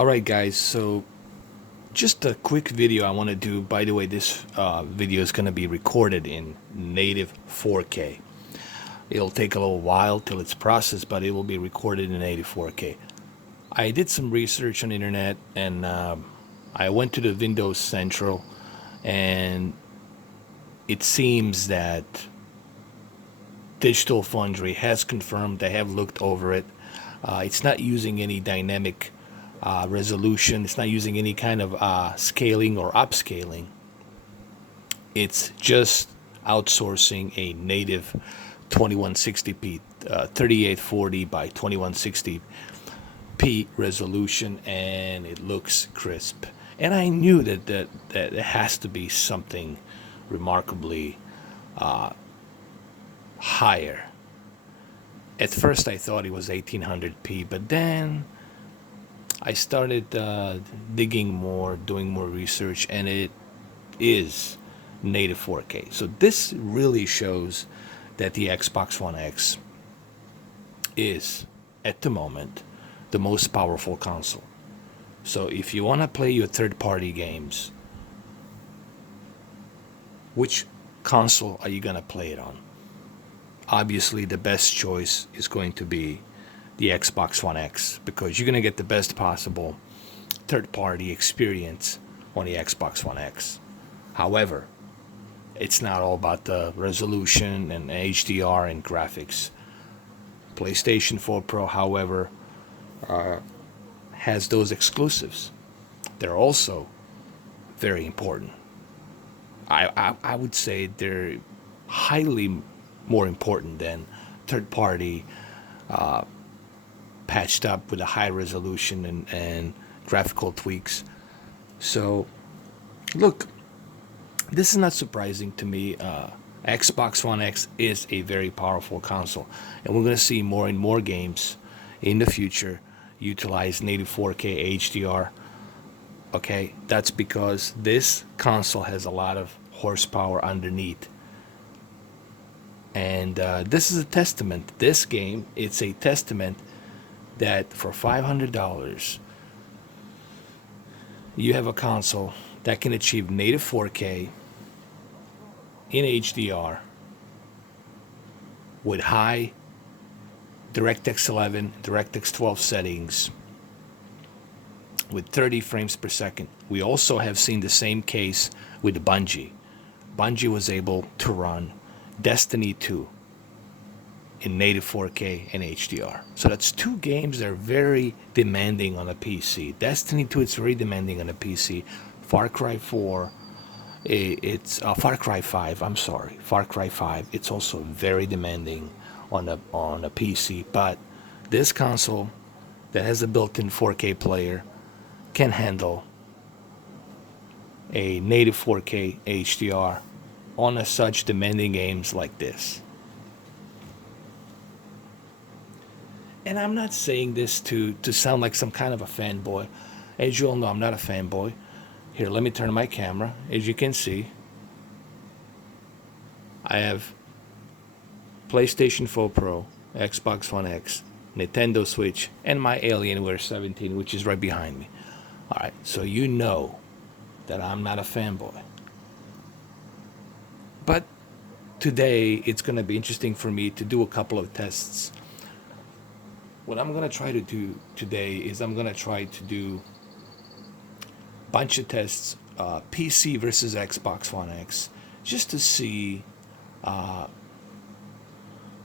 Alright guys, so just a quick video I want to do. By the way, this video is going to be recorded in native 4K. It'll take a little while till it's processed, but it will be recorded in native 4K. I did some research on the internet, and I went to the Windows Central, and it seems that Digital Foundry has confirmed they have looked over it. It's not using any dynamic resolution. It's not using any kind of scaling or upscaling. It's just outsourcing a native 2160p, 3840 by 2160p resolution, and it looks crisp. And I knew that it has to be something remarkably higher. At first, I thought it was 1800p, but then I started digging more, doing more research, and it is native 4K. So this really shows that the Xbox One X is, at the moment, the most powerful console. So if you want to play your third-party games, which console are you going to play it on? Obviously, the best choice is going to be the Xbox One X, because you're going to get the best possible third-party experience on the Xbox One X. However, it's not all about the resolution and HDR and graphics. PlayStation 4 Pro, however, has those exclusives. They're also very important. I would say they're highly more important than third-party patched up with a high resolution and graphical tweaks. So, look, this is not surprising to me. Xbox One X is a very powerful console, and we're going to see more and more games in the future utilize native 4K HDR. Okay, that's because this console has a lot of horsepower underneath. And this is a testament. This game, it's a testament that for $500, you have a console that can achieve native 4K in HDR with high DirectX 11, DirectX 12 settings with 30 frames per second. We also have seen the same case with Bungie. Bungie was able to run Destiny 2 in native 4K and HDR. So that's two games that are very demanding on a PC. Destiny 2, it's very demanding on a PC. Far Cry 4, it's Far Cry 5. I'm sorry, Far Cry 5. It's also very demanding on a PC. But this console that has a built-in 4K player can handle a native 4K HDR on such demanding games like this. And I'm not saying this to sound like some kind of a fanboy. As you all know, I'm not a fanboy. Here, let me turn my camera. As you can see, I have PlayStation 4 Pro, Xbox One X, Nintendo Switch, and my Alienware 17, which is right behind me. Alright, so you know that I'm not a fanboy. But today, it's going to be interesting for me to do a couple of tests. What I'm going to try to do today is I'm going to try to do a bunch of tests, PC versus Xbox One X, just to see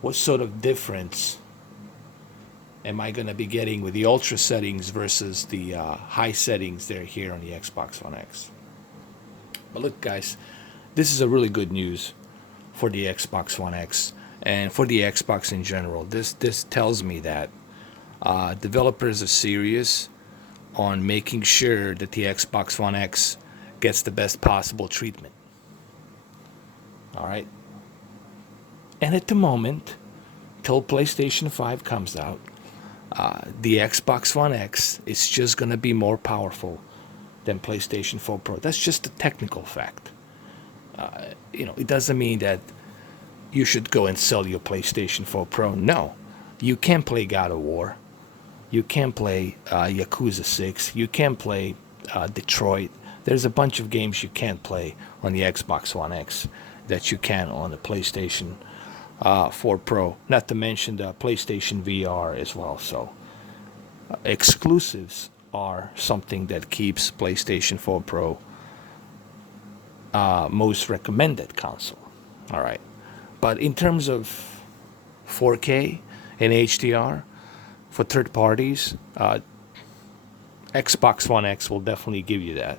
what sort of difference am I going to be getting with the ultra settings versus the high settings there here on the Xbox One X. But look, guys, this is a really good news for the Xbox One X and for the Xbox in general. This tells me that developers are serious on making sure that the Xbox One X gets the best possible treatment. All right. And at the moment, till PlayStation 5 comes out, the Xbox One X is just going to be more powerful than PlayStation 4 Pro. That's just a technical fact. It doesn't mean that you should go and sell your PlayStation 4 Pro. No, you can play God of War. You can play Yakuza 6. You can play Detroit. There's a bunch of games you can't play on the Xbox One X that you can on the PlayStation 4 Pro. Not to mention the PlayStation VR as well. So exclusives are something that keeps PlayStation 4 Pro most recommended console. All right. But in terms of 4K and HDR for third parties, Xbox One X will definitely give you that.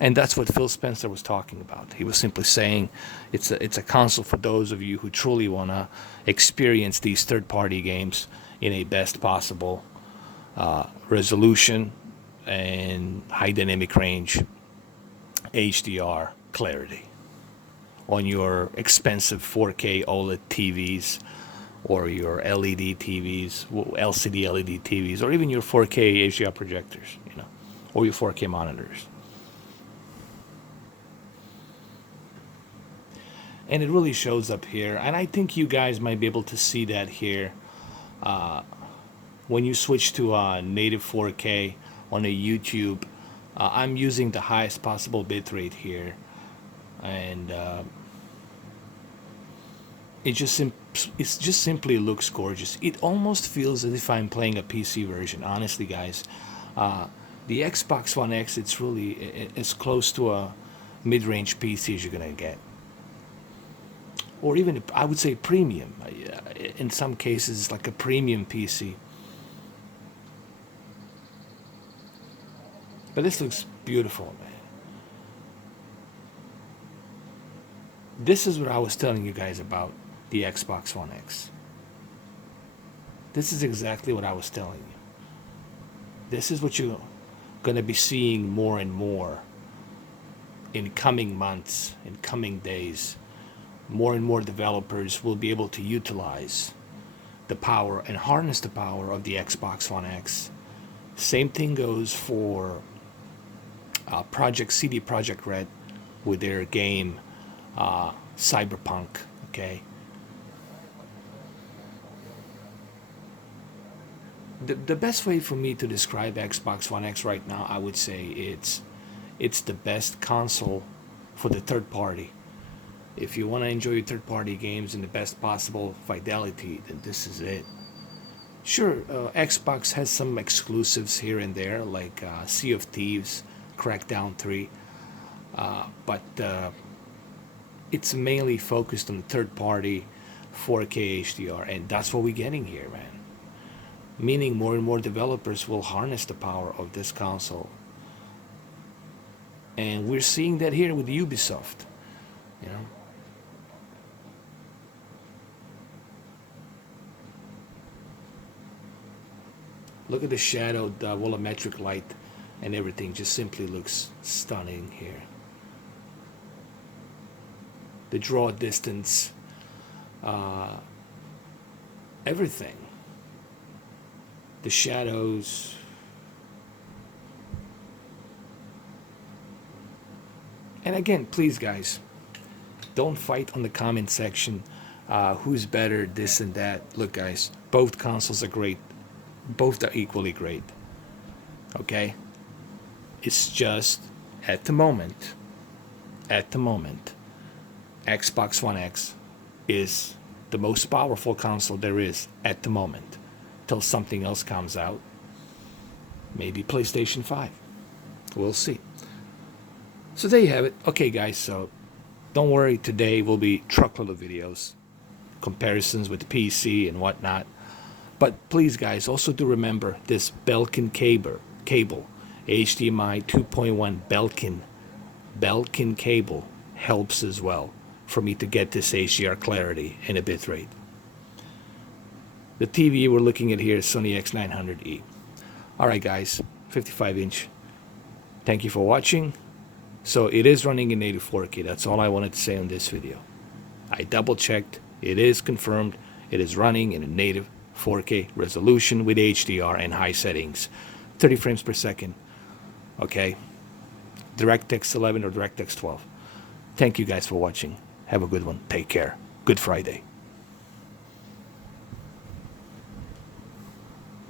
And that's what Phil Spencer was talking about. He was simply saying it's a console for those of you who truly want to experience these third-party games in a best possible resolution and high dynamic range, HDR clarity on your expensive 4K OLED TVs or your LED TVs, LCD LED TVs, or even your 4K HDR projectors, or your 4K monitors. And it really shows up here, and I think you guys might be able to see that here when you switch to native 4K on a YouTube. I'm using the highest possible bitrate here, and it just simply looks gorgeous. It almost feels as if I'm playing a PC version, honestly, guys. The Xbox One X, it's really as close to a mid-range PC as you're gonna get, or even I would say premium. In some cases, like a premium PC. But this looks beautiful, man. This is what I was telling you guys about the Xbox One X. This is exactly what I was telling you. This is what you're going to be seeing more and more in coming months, in coming days. More and more developers will be able to utilize the power and harness the power of the Xbox One X. Same thing goes for CD Projekt Red with their game Cyberpunk. Okay. The best way for me to describe Xbox One X right now, I would say it's the best console for the third party. If you want to enjoy your third party games in the best possible fidelity, then this is it. Sure, Xbox has some exclusives here and there, like Sea of Thieves, Crackdown 3, but it's mainly focused on the third-party 4K HDR, and that's what we're getting here, man. Meaning more and more developers will harness the power of this console, and we're seeing that here with Ubisoft, Look at the shadow, the volumetric light, and everything just simply looks stunning here. The draw distance, everything. The shadows. And again, please, guys, don't fight on the comment section. Who's better, this and that. Look, guys, both consoles are great. Both are equally great. Okay? It's just, at the moment, Xbox One X is the most powerful console there is at the moment. Till something else comes out. Maybe PlayStation 5. We'll see. So there you have it. Okay, guys, so don't worry. Today will be truckload of videos. Comparisons with PC and whatnot. But please, guys, also do remember this Belkin cable, HDMI 2.1 Belkin cable helps as well for me to get this HDR clarity and a bitrate. The TV we're looking at here is Sony X900E. All right, guys, 55-inch. Thank you for watching. So it is running in native 4K. That's all I wanted to say on this video. I double-checked. It is confirmed. It is running in a native 4K resolution with HDR and high settings, 30 frames per second. Okay, DirectX 11 or DirectX 12. Thank you guys for watching. Have a good one. Take care. Good Friday.